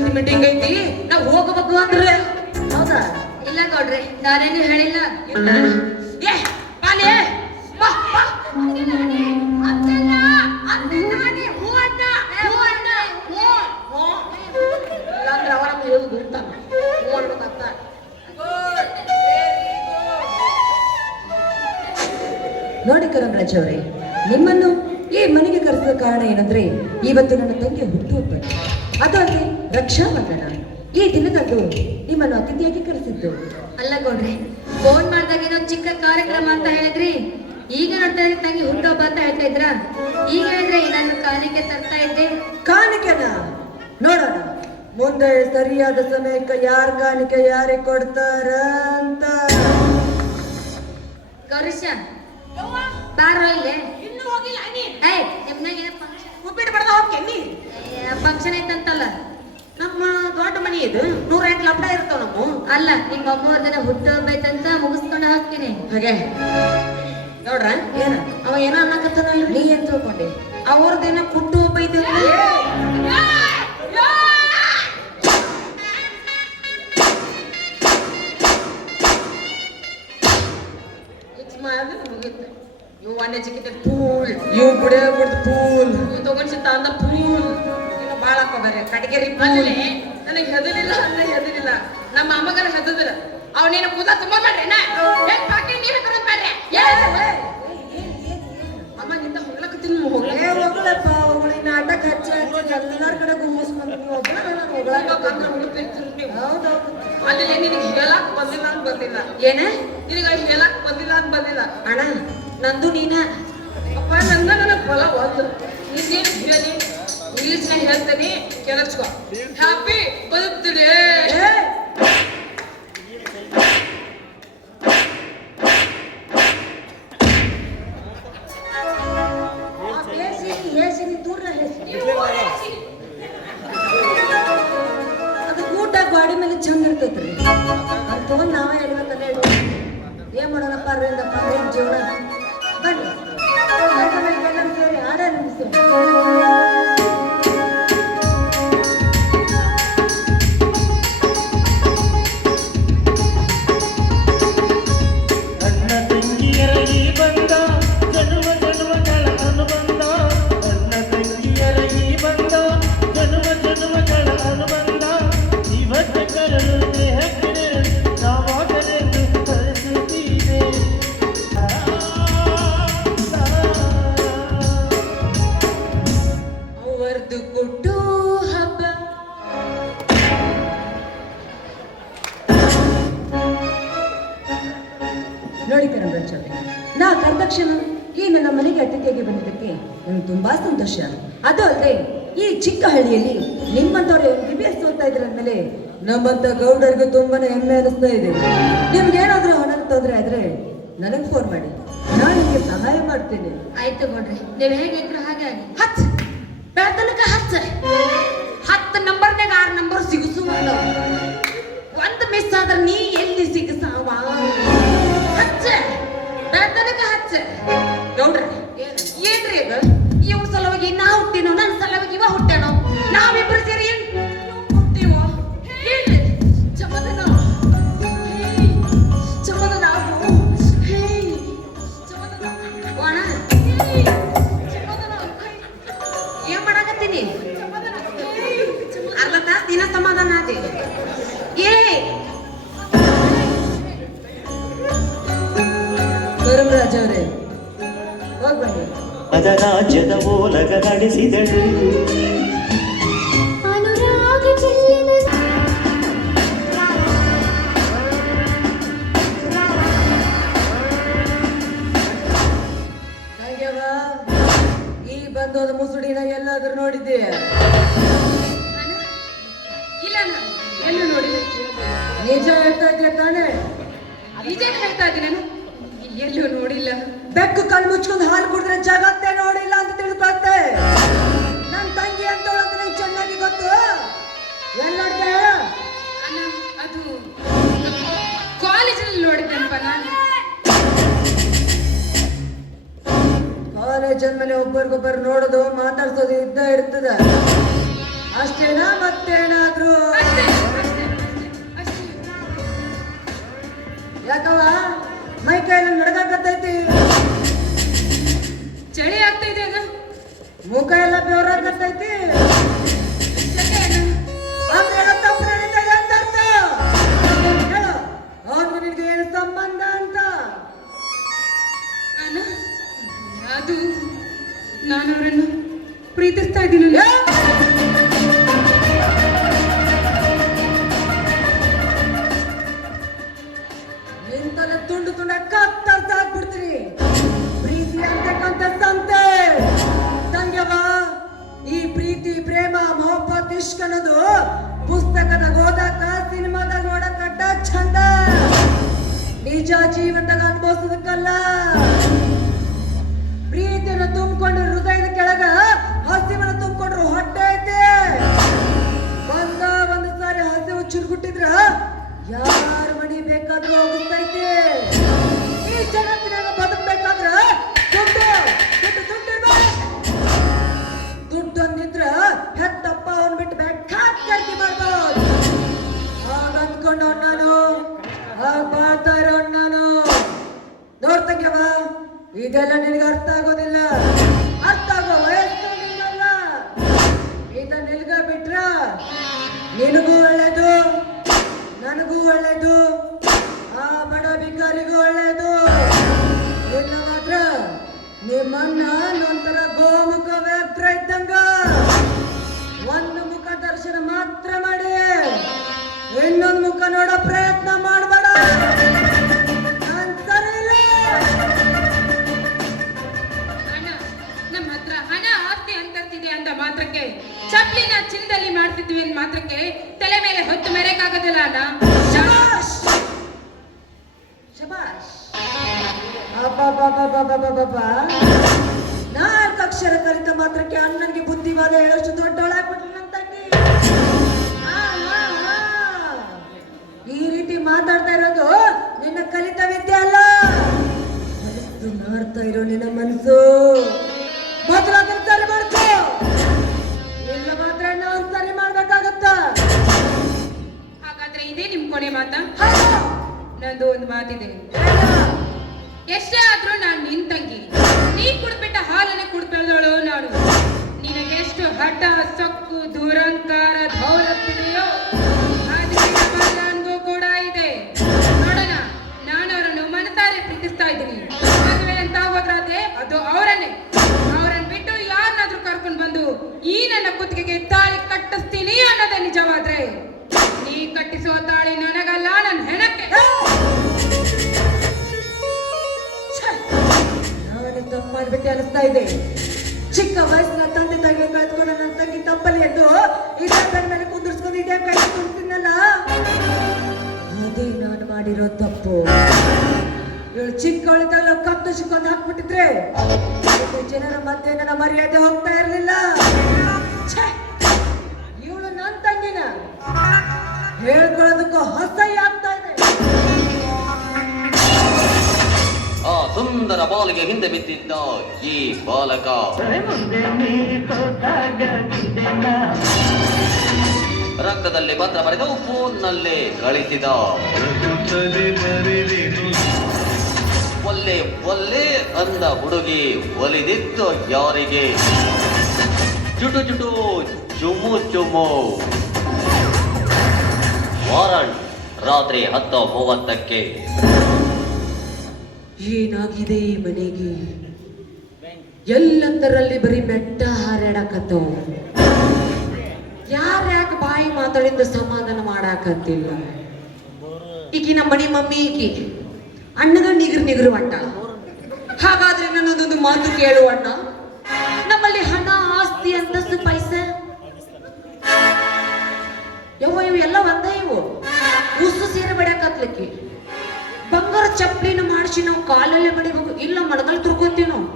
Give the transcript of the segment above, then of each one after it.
Urgent meeting ಐತಿ ನಾವ್ ಹೋಗಬೇಕು ಅಂದ್ರೆ? ಹೌದಾ? ಇಲ್ಲ ಗೌಡ್ರೆ ನಾನೇನು ಹೇಳಿಲ್ಲ. ನೋಡಿ ಏ ಬಾಲೆ ಬಾ ಬಾ. ಅಂತೆಲ್ಲ, ಅಂತೆ ನಾನೇ ಹೂ ಅಣ್ಣ, ಹೂ ಅಣ್ಣ, ಹೂ. ಇಲ್ಲಾಂದ್ರೆ ಅವರ ಹೇಳು ನೋಡಿ ಕರಂರಾಜ್ ಅವರೇ ನಿಮ್ಮನ್ನು ಈ ಮನೆಗೆ ಕರೆಸಿದ ಕಾರಣ ಏನಂದ್ರೆ ಇವತ್ತು ನನ್ನ ತಂಗಿ ಹುಟ್ಟುಹಬ್ಬ ಅದಲ್ಲದೆ ರಕ್ಷಾಬಂಧನ ಈ ದಿನದಂದು ನಿಮ್ಮನ್ನು ಅತಿಥಿಯಾಗಿ ಕರೆಸಿದ್ದು. ಅಲ್ಲ ಗೌಡ್ರೆ ಫೋನ್ ಮಾಡಿದಾಗ ಏನೋ ಚಿಕ್ಕ ಕಾರ್ಯಕ್ರಮ ಅಂತ ಹೇಳಿದ್ರಿ. ಈಗ ನೋಡ್ತಾ ಇದ್ರೆ ತಂಗಿ ಹುಟ್ಟುಹಬ್ಬ ಅಂತ ಹೇಳ್ತಾ ಇದ್ರ? ಈಗ ಹೇಳಿದ್ರೆ ನಾನು ಕಾಣಿಕೆ ತರ್ತಾ ಇದ್ದೆ ಕಾಣಿಕೆನ? ನೋಡೋಣ. ಮುಂದೆ ಸರಿಯಾದ ಸಮಯಕ್ಕೆ ಯಾರ ಕಾಣಿಕೆ ಯಾರಿಗೆ ಕೊಡ್ತಾರ ಅಂತ. ಗೌರೀಶ ಬಾರೋ ಇಲ್ಲೇ. ಹೋಗಿಲ್ಲ ನೀ. ಏಯ್ ಫಂಕ್ಷನ್ ಉಪ್ಪಿಟ್ಟು ಬಡ್ದ ಹೋಗ್ತೀನಿ ಫಂಕ್ಷನ್ ಐತಂತಲ್ಲ. ನಮ್ಮ ದೊಡ್ಡ ಮನಿ ಇದು ನೂರ ಎಂಟು ಲಪಡ ಇರ್ತಾವ ನಮ್ಮ. ಅಲ್ಲ ನಿಮ್ಮ ಅಮ್ಮವ್ರ ದಿನ ಹುಟ್ಟು ಹಬ್ಬೈತಂತ ಮುಗಿಸ್ಕೊಂಡು ಹೋಗ್ತೀನಿ. ಹಾಗೆ. ನೋಡ್ರ ಏನ? ಅವ ಏನ ಅನ್ನಕತ್ತಾನಲ್ರಿ ನೀ ಏನ್ ತಿಳ್ಕೊಂಡೆ? ಅವ್ರದ್ದೇನ ಕುಟ್ಟು ಹಬ್ಬ ಚಿಕ್ಕಿದ ಪೂಲ್. ಇವ್ ಬಿಡೇ ಬಿಡ್ತು ಪೂಲ್. ತಗೊಂಡ್ ತಗೊಂಡ್ಸಿತ್ತ ಅಂದ ಪೂಲ್. ಇನ್ನು ಬಾಳ ಹಾಕೋಬಾರೆ ಕಡಗೆರಿ ಪೂಲ್. ನನಗೆ ಹೆದರಿಲ್ಲ ಅಂದ್ರೆ ಹೆದರಿಲ್ಲ ನಮ್ಮ ಅಮ್ಮಗರ ಹೆದದಿಲ್ಲ ನೀನು ಕೂದ ತುಂಬಾ ಮಾಡ್ರೇನ ಏನ್ ಪಾಕಿ ನೀವೇ ಕರೋದ್ ಏ ಅಮ್ಮ ನಿಂದ ಹೊಗ್ಲಕತ್ತೀನಿ ಹೋಗ್ಲ. ಏ ಹೋಗ್ಲಪ್ಪ ಹೋಗ್ಲಿ. ನಾಟಕ ಹಚ್ಚಿ ಎಲ್ಲಾರ ಕಡೆ ಗುಮ್ಮಿಸ್ಕೊಂಡು ನೀವು ಒಬ್ಬನ ನಾನು ಹೋಗ್ಲಾಕ ಹೌದೌದು. ಅಲ್ಲಿ ನಿನಗೆ ಹೇಳಕ್ ಬಂದಿಲ್ಲ ಅಂತ ಬಂದಿಲ್ಲ. ಏನೇ? ನಿನಗೆ ಹೇಳಕ್ ಬಂದಿಲ್ಲ ಅಂತ ಬಂದಿಲ್ಲ. ಅಣ್ಣ ನಂದು ನೀನ. ಅಪ್ಪ ನನ್ನ ನನ್ನ ಫಲ ಒಂದು. ನಿನ್ಗೇನು ಹೇಳಿ ಇಂಗ್ಲೀಷ್ನಾಗ ಹೇಳ್ತೇನೆ? ಕೇಳಿಸ್ಕೊ ಹ್ಯಾಪಿ ಬರ್ತ್ಡೇ ಹಳ್ಳಿಯಲ್ಲಿ ನಿಮ್ಮಂತವ್ರು ಬಿಬಿಎಸ್ ಬಿ ಬಿ ಎಸ್ ಓದ್ತಾ ಇದ್ರ ಅಂದ್ಮೇಲೆ ನಮ್ಮಂತ ಗೌಡರಿಗೂ ತುಂಬಾನೇ ಹೆಮ್ಮೆ ಅನಿಸ್ತಾ ಇದೆ. ನಿಮ್ಗೇನಾದ್ರೂ ಹಣದ ತೊಂದರೆ ಆದ್ರೆ ನನಗೆ ಫೋನ್ ಮಾಡಿ. ನಾನು ನಿಮಗೆ ಸಹಾಯ ಮಾಡ್ತೇನೆ. ಆಯ್ತು ಗೌಡ್ರೆ ನೀವು ಹೇಗಿದ್ರು ಹಾಗೆ ಆಗಿ. ಹಚ್! ಬೆಳತನಕ ಹಚ್ಚ ಹತ್ತು ನಂಬರ್ನಾಗ ಆರು ನಂಬರ್ ಸಿಗಿಸುವ ಒಂದು ಮಿಸ್ ಆದ್ರೆ ನೀ ಎಲ್ಲಿ ಸಿಗಸಾವ? ಹಚ್ಚ! ಬೆಳತನಕ ಹಚ್ಚ. ಗೌಡ್ರ ಏನ್ರಿ ಇದು ಈ ಬಂದೋದ ಮುಸುಡಿನ ಎಲ್ಲಾದ್ರೂ ನೋಡಿದ್ದೆ. ಇಲ್ಲ ಎಲ್ಲೂ ನಿಜ ಹೇಳ್ತಾ ಇದ್ದೆ ತಾನೆ? ನಿಜ ಹೇಳ್ತಾ ಇದ್ದೀನಿ ಎಲ್ಲೂ ನೋಡಿಲ್ಲ. ಬೆಕ್ಕು ಕಣ್ಣು ಮುಚ್ಕೊಂಡು ಹಾಲು ಕುಡಿದ್ರೆ ಜಗತ್ತೇ ನೋಡಿಲ್ಲ. ಜನ್ಮನೆ ಒಬ್ಬರಿಗೊಬ್ಬರು ನೋಡೋದು ಮಾತಾಡ್ಸೋದು ಇದ್ದ ಇರ್ತದ. ಅಷ್ಟೇನಾ ಮತ್ತೇನಾದ್ರು? ಯಾಕವ ಮೈ ಕೈಯಲ್ಲಿ ನಡ್ಕಾಕತ್ತೈತಿ ಚಳಿ ಆಗ್ತೈತಿ ಮುಖ ಎಲ್ಲ ಬೆವರಾಗತ್ತೈತಿ ಹೇಳು. ಅವ್ರಿಗೂ ಏನು ಸಂಬಂಧ? ನಾನು ಅವರನ್ನು ಪ್ರೀತಿಸ್ತಾ ಇದ್ದೀನಿ. ಯಾರ ಮನೆ ಬೇಕಾದ್ರೂ ಹೋಗುತ್ತೈತೆ. ಈ ಜಗತ್ತಿನಾಗ ಬದುಕ್ಬೇಕಾದ್ರ ದುಡ್ಡು ದುಡ್ಡು ದುಡ್ಡು ಅಂದಿದ್ರ ಹೆತ್ತಪ್ಪ ಅವನ್ ಬಿಟ್ಟು ಬೇಕಾದ್ ಖರ್ಚು ಮಾಡ್ಬೋದು. ಹಾಗ ಅಂದ್ಕೊಂಡು ನಾನು, ಹಾಗ ಮಾಡ್ತಾ ನೋಡ್ತಂಗ್ಯವ ಇದೆಲ್ಲ ನಿನಗೆ ಅರ್ಥ ಆಗೋದಿಲ್ಲ. ಅರ್ಥ ಆಗೋ ವಯಸ್ಸು ನಿನ್ನಲ್ಲ ಇದ ನಿಲ್ಗ ಬಿಟ್ರ ನಿನಗೂ ನನಗೂ ಒಳ್ಳೇದು, ಆ ಬಡ ಬಿಕಾರಿಗೂ ಒಳ್ಳೇದು. ಇಲ್ಲ ಮಾತ್ರ ನಿಮ್ಮನ್ನ ನಂತರ ಗೋಮುಖ ವ್ಯಾಪ್ರ ಇದ್ದಂಗ ಒಂದು ಮುಖ ದರ್ಶನ ಮಾತ್ರ ಮಾಡಿ, ಇನ್ನೊಂದು ಮುಖ ನೋಡೋ ಪ್ರಯತ್ನ ಮಾಡಬೇಡ. ನಮ್ಮ ಹತ್ರ ಹಣ ಆಸ್ತಿ ಅಂತ ಮಾತ್ರಕ್ಕೆ ಚಪ್ಲಿನ ಚಿನ್ನದಲ್ಲಿ ಮಾಡ್ತಿದ್ವಿ ಅಂದ ಮಾತ್ರಕ್ಕೆ ತಲೆ ಮೇಲೆ ಹೊತ್ತು ಮೆರೆಕಾಗೋದಿಲ್ಲ ಅಣ್ಣ ಶಬಾಷ್! ಶಬಾಷ್! ಅಬ್ಬಬ್ಬಬ್ಬಬ್ಬಬ್ಬಬ್ಬಬ್ಬ. ನಾಲ್ಕು ಅಕ್ಷರ ಕಲಿತ ಮಾತ್ರಕ್ಕೆ ಅಣ್ಣನಿಗೆ ಬುದ್ಧಿವಾದ ಹೇಳೋಷ್ಟು ದೊಡ್ಡವಳಾಗ್ಬಿಟ್ಲು ನನ್ನ ತಂಗಿ. ಈ ರೀತಿ ಮಾತಾಡ್ತಾ ಇರೋದು ನಿನ್ನ ಕಲಿತ ವಿದ್ಯೆ ಅಲ್ಲ? ಮಾಡ್ತಾ ಇರೋ ನಿನ್ನ ಮನಸ್ಸು. ನಂದು ಒಂದು ಮಾತಿದೆ. ಎಷ್ಟೇ ಆದ್ರೂ ನಾನು ನಿನ್ ತಂಗಿ ನೀ ಕುಡ್ಬಿಟ್ಟ ಹಾಲನ್ನೇ ಕುಡ್ಬೆಳ್ದವಳು ನಾನು ನಿನಗೆ ಎಷ್ಟು ಹಠ ಸೊಕ್ಕು ಮಾಡಿರೋ ತಪ್ಪು. ಇವಳು ಚಿಕ್ಕವಳಿದ್ದಲ್ಲ ಕತ್ತು ಚಿಕ್ಕೊಂದು ಹಾಕ್ಬಿಟ್ಟಿದ್ರೆ ಜನರ ಮಧ್ಯೆ ನನ್ನ ಮರ್ಯಾದೆ ಹೋಗ್ತಾ ಇರಲಿಲ್ಲ. ಇವಳು ನನ್ನ ತಂಗಿನ. ಹೇಳ್ಕೊಳ್ಳೋದಕ್ಕೂ ಹೊಸ ಆಗ್ತಾ ಇದೆ. ಆ ಸುಂದರ ಬಾಲಿಗೆ ಹಿಂದೆ ಬಿದ್ದಿದ್ದ ಈ ಬಾಲಕ. ರಕ್ತದಲ್ಲಿ ಪತ್ರ ಬರೆದು ಫೋನ್ನಲ್ಲಿ ಕಳಿಸಿದ ಒಲ್ಲೆ ಒಲ್ಲೆ ಅಂದ ಹುಡುಗಿ ಒಲಿದಿತ್ತು ಯಾರಿಗೆ? ಚುಟು ಚುಟು ಚುಮು ಚುಮು ವಾರಂಟ್ ರಾತ್ರಿ ಹತ್ತು ಮೂವತ್ತಕ್ಕೆ. ಏನಾಗಿದೆ ಈ ಮನೆಗೆ? ಎಲ್ಲಂದರಲ್ಲಿ ಬರೀ ಮೆಟ್ಟ ಹಾರಾಡಕತ್ತವ ಯಾರ ಯಾಕೆ ಬಾಯಿ ಮಾತಾಡಿಂದ ಸಮಾಧಾನ ಮಾಡಾಕತ್ತಿಲ್ಲ? ಈಕಿ ನಮ್ಮ ಮನಿ ಮಮ್ಮಿ ಈಕಿ. ಅಣ್ಣಗ ನಿಗ್ರು ನಿಗ್ರು ಅಣ್ಣ. ಹಾಗಾದ್ರೆ ನನ್ನದೊಂದು ಮಾತು ಕೇಳು ಅಣ್ಣ. ನಮ್ಮಲ್ಲಿ ಹಣ, ಆಸ್ತಿ, ಅಂತಸ್ತು, ಪೈಸೆ? ಯವ್ವ, ಇವು ಎಲ್ಲ ಒಂದೇ ಇವು. ಉಸ್ತು ಸೀರೆ ಬಡಿಯಾಕತ್ಲಿಕ್ಕೆ ಬಂಗಾರ ಚಪ್ಪಲಿನ ಮಾಡಿಸಿ ನಾವು ಕಾಲಲ್ಲೇ ಬಡಿಬೇಕು. ಇಲ್ಲ ಮಡಗಲ್ ತುರ್ಕೋತೀವಿ ನಾವು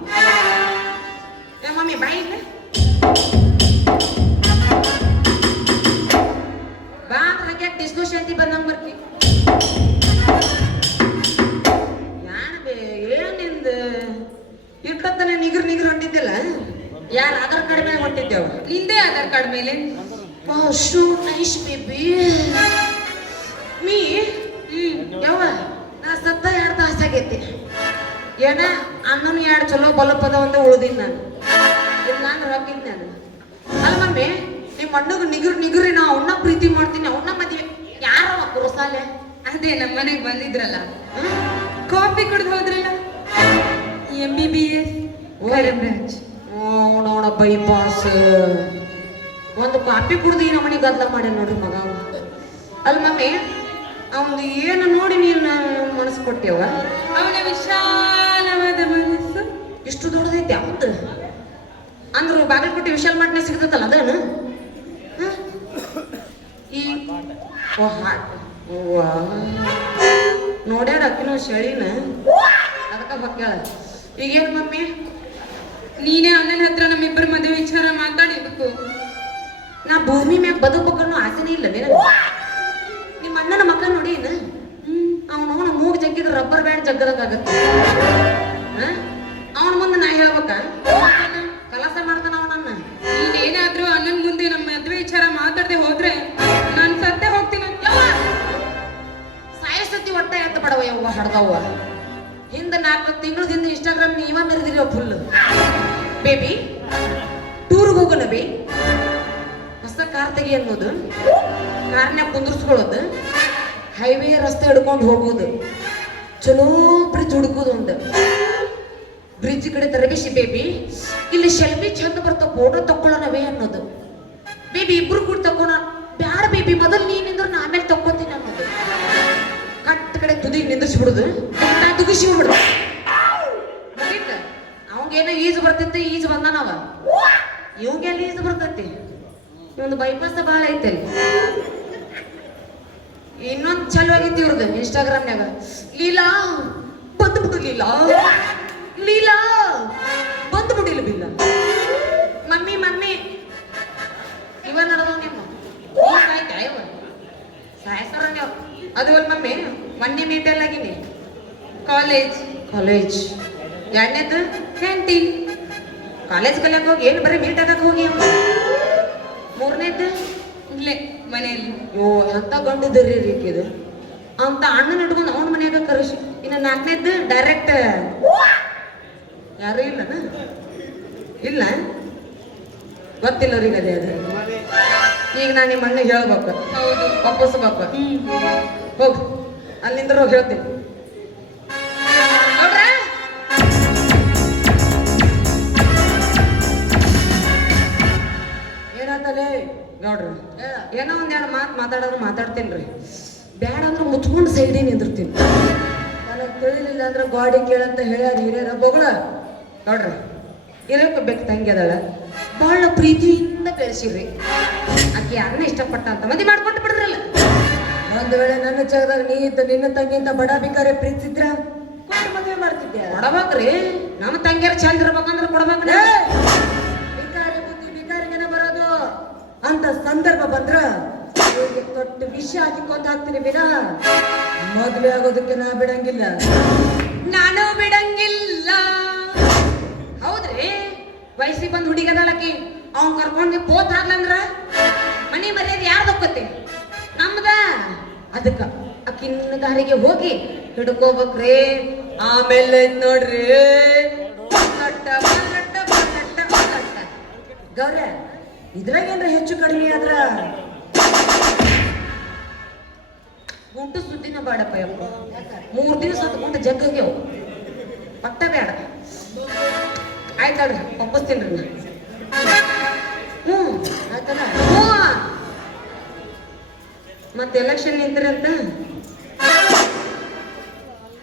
ಏ, ಮಮ್ಮಿ, ಬಾಯಿ ಹಾಕ್ಯಾಕ ಡಿಸ್ಕೋ ಶಾಂತಿ ಬಂದಂಗ ಬರ್ತಿ? ಯಾಣ ಬೇ ಏನ್ನಿಂದ? ಇಟ್ಟತ್ತನ ನಿಗ್ರ ನಿಗ್ರ ಹೊಂಟಿದ್ದಿಲ್ಲ? ಯಾರ ಆಧಾರ್ ಕಾರ್ಡ್ ಮೇಲೆ ಹೊಂಟಿದ್ದೇವ ನಿಂದೇ ಆಧಾರ್ ಕಾರ್ಡ್ ಮೇಲೆ? so nice, baby. ಮೀ ಯಾವ ನಾ ಸತ್ತ ಎರಡು ತಾಸು ಆಗೈತಿ. ಏನ ಅನ್ನನು ಎರಡು ಚಲೋ ಬಲಪದ ಒಂದು ಉಳ್ದಿನ ನಾನು ನಾನು. ರೊಕ್ಕಿದ್ ಅಲ್ಲ ಮಮ್ಮಿ ನಿಮ್ಮ ಅಣ್ಣಗೆ ನಿಗುರು ನಿಗುರಿ ನಾ ಅವನ್ನ ಪ್ರೀತಿ ಮಾಡ್ತೀನಿ ಅವನ್ನ ಮದ್ವೆ. ಯಾರವ ಕುರಸಾಲೆ ಅದೇ ನಮ್ಮ ಮನೆಗೆ ಬಂದಿದ್ರಲ್ಲ. ಕಾಫಿ ಕುಡಿದು ಹೋದ್ರಲ್ಲ? M B B S Karamraj ನೋಡ ಬೈಪಾಸ್ ಒಂದು ಕಾಫಿ ಕುಡಿದು ಈ ನಮ್ಮನೆ ಗದ್ದಲ ಮಾಡಿ ನೋಡ್ರಿ ಮಗ ಅಲ್ ಅಲ್ಲ ಮಮ್ಮಿ ಅವನು ಏನು ನೋಡಿ ನೀನು ಮನಸ್ಸು ಕೊಟ್ಟೆವ? ಅವನ ವಿಶಾಲವಾದ ಮನಸ್ಸು. ಇಷ್ಟು ದೊಡ್ಡದೈತೆ ಅವತ್ತು ಅಂದ್ರೆ ಬಾಗಲ್ಕೋಟೆ ವಿಶಾಲ ಮಟ್ನೆ ಸಿಗ್ತೈತಲ್ಲ ಅದೇನು? ಓ ಹಾ ನೋಡ್ಯಾರ ಅಕ್ಕಿನ ಶಳಿನ ಅದಕ್ಕೆ ಹೊಕ್ಕ್ಯಾಳ ಈಗೇನು ಮಮ್ಮಿ? ನೀನೇ ಅಣ್ಣನ ಹತ್ರ ನಮ್ಮಿಬ್ಬರ ಮದುವೆ ವಿಚಾರ ಮಾತಾಡಿಬೇಕು ನಾ ಭೂಮಿ ಮ್ಯಾಗ ಬದುಕಬೇಕನ್ನೋ ಆಸೆನೇ ಇಲ್ಲ. ನಿನಗೆ ನಿಮ್ಮ ಅಣ್ಣನ ಮಕ್ಕ ನೋಡಿ ಅವನು ಅವನ ಮೂಗ್ ಜಗ್ಗಿದ ರಬ್ಬರ್ ಬ್ಯಾಂಡ್ ಜಗ್ಗದಂಗಾಗತ್ತೆ ಅವನ ಮುಂದೆ ನಾ ಹೇಳ್ಬೇಕ ಕಲಸ ಮಾಡ್ತಾನ ಒಟ್ಟ ಹಡ್ದವ? ಹಿಂದೆ ನಾಲ್ಕು ತಿಂಗಳ ಹಿಂದೆ ಇನ್ಸ್ಟಾಗ್ರಾಮ್ ನೀವ ಮೆರೆದಿರಿ ಫುಲ್ ಬೇಬಿ ಟೂರ್ಗೆ ಹೋಗೋಣ ಬೇ. ಹೊಸ ಕಾರ್ ತೆಗಿ ಅನ್ನೋದು. ಕಾರ್ನ್ಯಾಗ ಕುಂದರ್ಸ್ಕೊಳ್ಳೋದು. ಹೈವೇ ರಸ್ತೆ ಹಿಡ್ಕೊಂಡು ಹೋಗೋದು. ಚಲೋ ಬ್ರಿಡ್ಜ್ ಹುಡುಕೋದು ಒಂದು. ಬ್ರಿಡ್ಜ್ ಕಡೆ ತರಬೇಸಿ ಬೇಬಿ ಇಲ್ಲಿ ಶೆಲ್ಬಿ ಚಂದ ಬರ್ತಾವ ಫೋಟೋ ತಕ್ಕೊಳ್ಳೋಣವೇ ಅನ್ನೋದು. ಬೇಬಿ ಇಬ್ರು ಕೂಡ ತಕೋಣ ಬ್ಯಾಡ ಬೇಬಿ ಮೊದಲು ನೀನಿಂದ್ರೆ ತುದಿ ನಿಂದಿಸ್ಬಿಡುದು ನಾ ತುಗಿಸಿ ಬಿಡುದು ಅವಂಗೇನೋ ಈಜು ಬರ್ತೈತಿ ಈಜು ಬಂದಾನವ ಇವಂಗೆಲ್ಲ ಈಜು ಬರ್ತೈತಿ. ಇವೊಂದು ಬೈಪಾಸ್ ಭಾಳ ಐತೆ ಇನ್ನೊಂದು ಚಲೋ ಆಗೈತಿ ಇವ್ರದ್ದು ಇನ್ಸ್ಟಾಗ್ರಾಮ್ನಾಗ ಲೀಲಾ, ಬಂದ್ಬಿಡು ಲೀಲಾ. ಲೀಲಾ ಬಂದ್ಬಿಡಿಲ್ಲ ಬಿಲ್ಲ. Mummy mummy. ಇವ ನಡೆದವ ನಿಮ್ಮ. ಸಾಯ್ತಾರ ನೀವು. ಅದು ಒಂದು ಮಮ್ಮಿ. ಮೊನ್ನೆ ಮೀಟ್ ಆಗಿನಿ ಕಾಲೇಜ್ ಕಾಲೇಜ್ ಎರಡನೇದು ಕ್ಯಾಂಟೀನ್ ಕಾಲೇಜ್ ಕಲಿಯಕ್ಕೆ ಹೋಗಿ ಏನು ಬರೀ ಮೀಟ್ ಆಗಕ್ಕೆ ಹೋಗಿ ಮೂರನೇದು ಇಲ್ಲೇ ಮನೆಯಲ್ಲಿ. ಯೋ ಎಂತ ಗಂಡಿದ್ರಿ ರೀಕಿದು ಅಂತ ಅಣ್ಣನ ಇಟ್ಕೊಂಡು ಅವನ ಮನೆಯಾಗ ಕರೆಸಿ. ಇನ್ನು ನಾಲ್ಕನೇದು ಡೈರೆಕ್ಟ್ ಯಾರು ಇಲ್ಲ ಇಲ್ಲ? ಗೊತ್ತಿಲ್ಲ ಅವ್ರಿಗೆ ಅದೇ ಅದು. ಈಗ ನಾನು ನಿಮ್ಮ ಅಣ್ಣ ಹೇಳ್ಬೇಕು. ಹೌದು. ವಾಪಸ್ಬೇಕು ಹೋಗು. ಅಲ್ಲಿಂದ ಹೇಳ್ತೀನಿ. ನೋಡ್ರ? ಏನೋ ಒಂದ್ ಎರಡು ಮಾತು ಮಾತಾಡೋದು ಮಾತಾಡ್ತೀನಿ ರೀ ಬ್ಯಾಡ ಅಂದ್ರೆ ಮುಚ್ಕೊಂಡು ಸೈಡಿ ನಿಂದಿರ್ತೀನಿ. ನನಗೆ ತಿಳಿಲಿಲ್ಲ ಅಂದ್ರೆ ಗಾಡಿ ಕೇಳಂತ ಹೇಳ್ಯಾರ ಹಿರಿಯರ ಬೊಗಳ. ನೋಡ್ರಿ. ಇರಕ್ಕೆ ಬೇಕು ತಂಗಿ ಅದಾಳ. ಬಹಳ ಪ್ರೀತಿಯಿಂದ ಬೆಳೆಸಿರಿ ಆಕೆ ಅನ್ನ ಇಷ್ಟಪಟ್ಟ ಅಂತ ಮದಿ ಮಾಡ್ಕೊಂಡು ಬಿಡಿದ್ರಲ್ಲ. ಒಂದು ವೇಳೆ ನನ್ನ ಜಾಗದಾಗ ನೀ ಇದ್ದ ನಿನ್ನ ತಂಗಿಯಿಂದ ಬಡ ಭಿಕಾರಿ ಪ್ರೀತಿಸಿದ್ರ? ಮದುವೆ ಮಾಡ್ತಿದ್ದೆ ಕೊಡಬೇಕ್ರಿ. ನಮ್ಮ ತಂಗಿಯರ್ ಚಂದ ಇರ್ಬೇಕಂದ್ರೆ ಕೊಡ್ಬೇಕ್ರಿ. ಬಿಕಾರಿ ಬುದ್ಧಿ ಭಿಕಾರಿಗೆನ ಬರೋದು. ಅಂತ ಸಂದರ್ಭ ಬಂದ್ರ ಇವ್ರಿಗೆ ದೊಡ್ಡ ವಿಷ ಹಾಕಿಕೊಂತ ಹಾಕ್ತೀನಿ ಬಿನ ಮದ್ವೆ ಆಗೋದಕ್ಕೆ ನಾ ಬಿಡಂಗಿಲ್ಲ. ನಾನು ಬಿಡಂಗಿಲ್ಲ. ಹೌದ್ರಿ? ವಯಸ್ಸಿಗೆ ಬಂದ್ ಹುಡುಗದಾಳಕಿ ಅವ್ನ್ ಕರ್ಕೊಂಡು ಪೋತ್ ಹಾಕ್ಲಂದ್ರ ಮನಿ ಮರ್ಯಾದೆ ಯಾರ್ದೊಕ್ಕತ್ತೆ ನಮ್ದ? ಅದಕ್ಕ ಅಕ್ಕಿನ ದಾರಿಗೆ ಹೋಗಿ ಹಿಡ್ಕೋಬೇಕ್ರಿ. ಆಮೇಲೆ ನೋಡ್ರಿ. ಗೌರ ಇದ್ರಾಗ ಏನ್ರ ಹೆಚ್ಚು ಕಡಿಮೆ ಆದ್ರ? ಗುಂಟು ಸುದ್ದಿನ ಬಾಡಪ್ಪ ಯಪ್ಪ. ಮೂರ್ ದಿವಸ ಗುಂಟು ಜಗ್ಗಗ್ಯವು ಪಟ್ಟ ಬೇಡ ಆಯ್ತಾಳ್ರಿ ಒಪ್ಪಿಸ್ತೀನಿ ನಾ. ಹ್ಞೂ ಆಯ್ತಲ್ಲ? ಮತ್ತೆ ಎಲೆಕ್ಷನ್ ನಿಂತಿರಂತ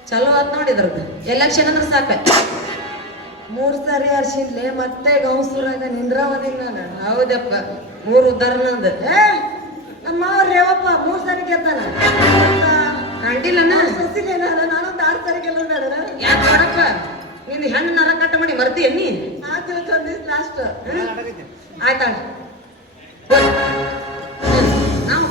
ಚಲೋ ಆತ್ ನೋಡಿದ್ರದ ಎಲೆಕ್ಷನ್ ಅಂದ್ರೆ ಸಾಕ. ಮೂರ್ ಸಾರಿ ಅರ್ಶಿನ್ಲೆ ಮತ್ತೆ ಗೌಸೂರಾಗ ನಿಂದ್ರಾವದಿನ ನಾನು. ಹೌದಪ್ಪ. ಮೂರು ಉದ್ದಾರನ ಅಂದ. ನಮ್ಮ ಅವ್ರೇವಪ್ಪ ರೇವಪ್ಪ ಮೂರ್ ಸಾರಿ ಗೆದ್ದಾನ. ಕಂಡಿಲ್ಲನ ಸಸಿಲೆ ನಾನು ನಾನೊಂದು ಆರು ಸಾರಿ ಗೆಲ್ಲಬೇಡ ಯಾಕೆ ಮಾಡಪ್ಪ? ನಿಂದು ಹೆಣ್ಣು ನರ ಕಟ್ಟ ಮಾಡಿ ಮರ್ತಿ ಎನ್ನಿ? ಆತು ಒಂದಿವ್ಸ ಲಾಸ್ಟ್ ಆಯ್ತಾಳ ನಾವು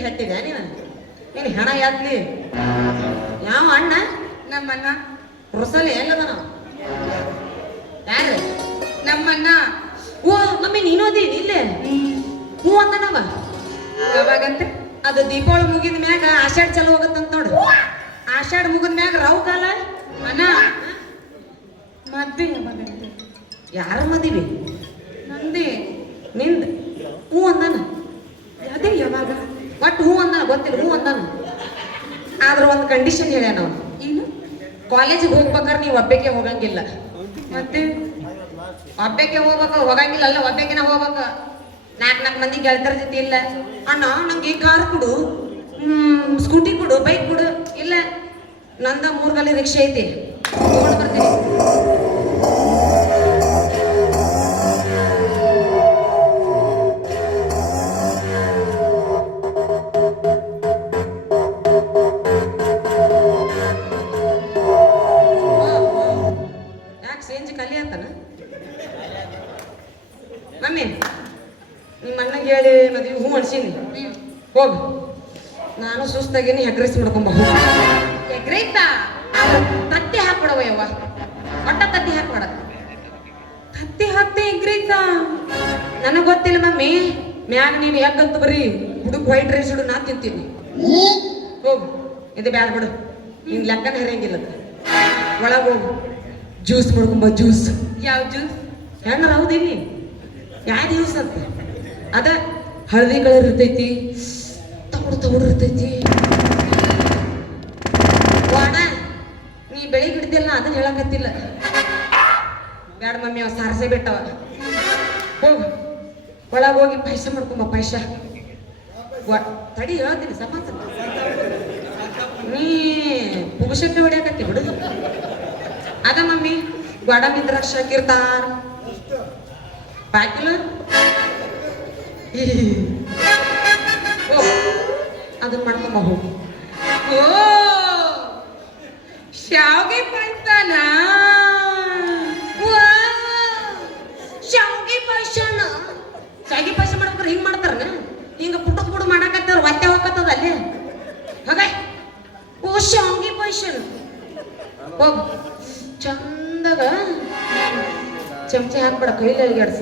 ಬಿರ್ಸಿಲಿ ಹೆಟ್ಟಿದೆ ನೀನು ನೀನು ಹೆಣ ಯಾತ್ಲಿ ಯಾವ ಅಣ್ಣ? ನಮ್ಮಣ್ಣ. ರೊಸಲಿ ಎಲ್ಲದ ನಾವು ಯಾರು ನಮ್ಮಣ್ಣ. ಓ ಮಮ್ಮಿ ನೀನೋದಿ ಇಲ್ಲೇ? ಹ್ಞೂ ಅಂದನವ? ಯಾವಾಗಂತೆ? ಅದು ದೀಪಾವಳಿ ಮುಗಿದ ಮ್ಯಾಗ ಆಷಾಢ ಚಲೋ ಹೋಗತ್ತಂತ ನೋಡು. ಆಷಾಢ ಮುಗಿದ ಮ್ಯಾಗ ರಾವು ಕಾಲ? ಅಣ್ಣ. ಮದ್ವೆ ಯಾರ ಮದಿವಿ? ನಂದೇ. ನಿಂದ? ಹ್ಞೂ ಅಂದಾನ? ಒಟ್ಟು ಹೂ ಅಂದ ಗೊತ್ತಿಲ್ಲ ಹೂ ಅಂದಾನ ಆದ್ರೆ ಒಂದು ಕಂಡೀಷನ್ ಹೇಳ್ಯಾನ ಅವನು ಏನು? ಕಾಲೇಜಿಗೆ ಹೋಗ್ಬೇಕಾದ್ರೆ ನೀವು ಒಬ್ಬಕ್ಕೆ ಹೋಗಂಗಿಲ್ಲ. ಮತ್ತೆ? ಒಬ್ಬಕ್ಕೆ ಹೋಗ್ಬೇಕು ಹೋಗಂಗಿಲ್ಲ ಅಲ್ಲ ಒಬ್ಬಕ್ಕಿನ ಹೋಗ್ಬೇಕ. ನಾಲ್ಕು ನಾಲ್ಕು ಮಂದಿ ಗೆಳತರ ಜೊತೆ ಇಲ್ಲ. ಅಣ್ಣ ನಂಗೆ ಕಾರ್ ಕೊಡು. ಸ್ಕೂಟಿ ಕೊಡು ಬೈಕ್ ಕೊಡು. ಇಲ್ಲ ನಂದ ಮೂರ್ಗಲ್ಲಿ ರಿಕ್ಷಾ ಐತಿ. ಬರ್ತೀನಿ. ಮದ್ವೆ ಹೋಗಿ ಹೋಗು. ನಾನು ಸುಸ್ತಾಗೇನೆ ಹೆಗ್ರೈಸ್ ಮಾಡ್ಕೊಂಬ ಹೋಗು ಎಗ್ರೈತಾ ತತ್ತಿ ಹಾಕ್ಬಿಡವ ಯವ್ವ. ಒಟ್ಟ ತತ್ತಿ ಹಾಕ್ಬೇಡ. ಹತ್ತಿ ಹತ್ತಿ ಎಗ್ರೈತಾ ನನಗೆ ಗೊತ್ತಿಲ್ಲ ಮಮ್ಮಿ. ಮ್ಯಾಗ ನೀನು ಯಾಕಂತ ಬರೀ ಹುಡುಗ ವೈಟ್ ರೈಸ್ ಹಿಡು ನಾ ತಿಂತೀನಿ. ಹೋಗು. ಇದು ಬ್ಯಾಡ ಬಿಡು. ನಿನ್ ಲೆಕ್ಕನ ಹರಿಯಂಗಿಲ್ಲ ಒಳಗೆ ಹೋಗು. ಜ್ಯೂಸ್ ಮಾಡ್ಕೊಂಬ ಜ್ಯೂಸ್. ಯಾವ ಜ್ಯೂಸ್? ಹೆಣ್ಣರ ಹೌದಿಲ್ಲಿ ಯಾವ ಜ್ಯೂಸ್ ಅಂತ. ಅದ ಹಳದಿ ಕಲರ್ ಇರ್ತೈತಿ. ತಗುಡು ತಗುಡು ಇರ್ತೈತಿ. ವಾಣ, ನೀ ಬೆಳಿಗ್ಗೆ ಹಿಡ್ದಿಲ್ಲ ಅದನ್ನ ಹೇಳಕತ್ತಿಲ್ಲ. ಬೇಡ ಮಮ್ಮಿ, ಅವ ಸಾರಸೆ ಬಿಟ್ಟವ. ಹೋಗು, ಒಳಗೆ ಹೋಗಿ ಪೈಸೆ ಮಾಡ್ಕೊಂಬ ಪೈಸ ತಡಿ ಹೇಳ್ತೀನಿ ಸಮಾಸ ನೀ ಪುಗುಶಕ್ಕೆ ಹೊಡಿಯಾಕತ್ತಿ ಬಿಡುದು ಅದ ಮಮ್ಮಿ ಗೋಡಂಬಿ ದ್ರಾಕ್ಷ ಹಾಕಿರ್ತಾರ ಬಾಕಿಲ? ಅದನ್ನ ಮಾಡ್ಕೊಂಬ, ಹೋಗು. ಓ, ಶಾವ್ಗೆ ಪಾಯ್ತಾನ ಶಾವ್ಗೆ ಪಾಯಸನ? ಶಾವಿಗೆ ಪಾಯ್ಸ ಮಾಡ್ಬೇಕ್ರೆ ಹಿಂಗ್ ಮಾಡ್ತಾರನ? ಹಿಂಗ ಪುಟ್ಟದ್ ಪುಡು ಮಾಡಾಕತ್ತಾರ ಒತ್ತೆ ಹೋಗತ್ತದ ಅಲ್ಲಿ? ಹಾಗೆ. ಓ, ಶಾವ್ಗಿ ಪಾಯಸನ. ಹೋಗ್. ಚಂದಾಗ. ಚಮಚ ಹಾಕ್ಬೇಡ, ಕೈಲಿ ಅಲ್ಗಾಡ್ಸ